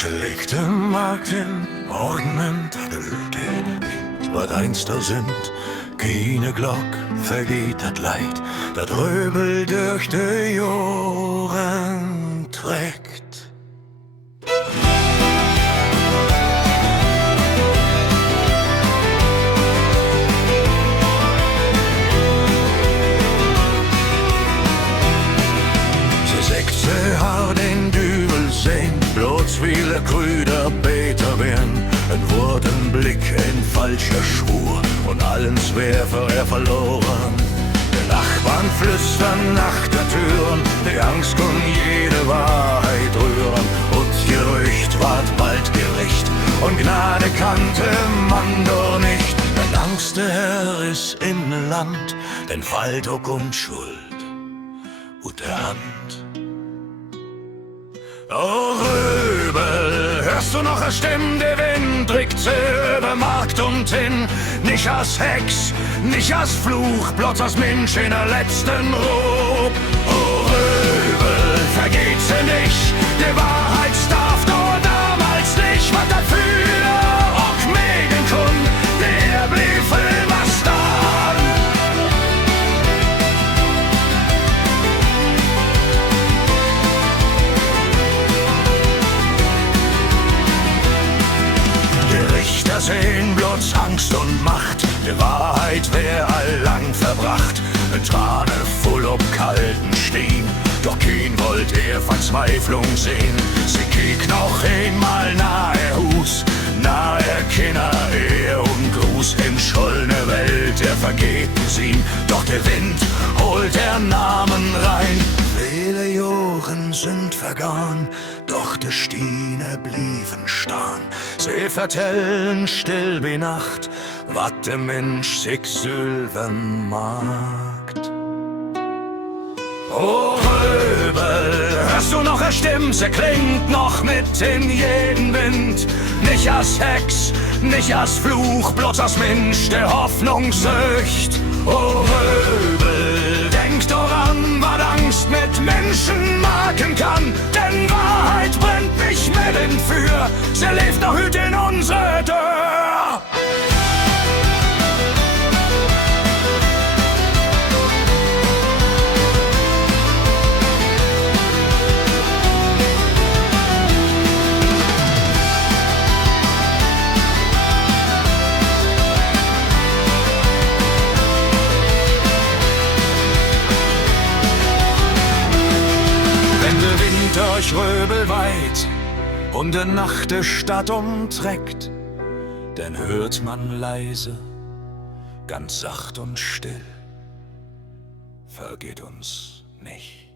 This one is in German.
Stilllegte Markt in Ordnen wat einster sind, keine Glock vergeht dat Leid, dat Röbel durch de Joren trägt. Den Dübel sehen, bloß viele Krüder beter werden. Ein Wort, ein Blick, ein falscher Schwur und allens wär für er verloren. Die Nachbarn flüstern nach der Türen, die Angst kann jede Wahrheit rühren. Und Gerücht ward bald Gericht und Gnade kannte man doch nicht. Denn Angst der Herr ist im Land, denn Fall doch Unschuld und der Hand. Oh Röbel, hörst du noch eine Stimme, der Wind trägt sie über Markt und hin. Nicht als Hex, nicht als Fluch, bloß als Mensch in der letzten Ruhe. Oh Röbel, vergeht sie nicht, die Wahrheit darf nur damals nicht. Was dafür auch Mägen kun, der blieb immer stehen. Da sehen bloß Angst und Macht, die Wahrheit wär allang verbracht. Eine Trane voll ob kalten Stehen, doch kein wollt er Verzweiflung sehen. Sie kiek noch einmal nahe Hus, nahe Kinder, er und Gruß. In schollne Welt, der vergebens ihm, doch der Wind holt der Namen rein. Viele Joren sind vergangen, doch de Stiene blieven stehen. Sie vertellen still wie Nacht, wat de Mensch sich sülven magt. Oh Röbel, hörst du noch eine Stimme, sie klingt noch mit in jeden Wind. Nicht als Hex, nicht als Fluch, bloß als Mensch, der Hoffnung söcht. Oh Röbel, denk daran, was Angst mit Menschen machen kann. Denn Wahrheit brennt mich mit in Für, sie lebt noch hüt in unsere Tür. Durch Röbel weit und de Nacht de Stadt umträgt, dann hört man leise, ganz sacht und still, vergeht uns nicht.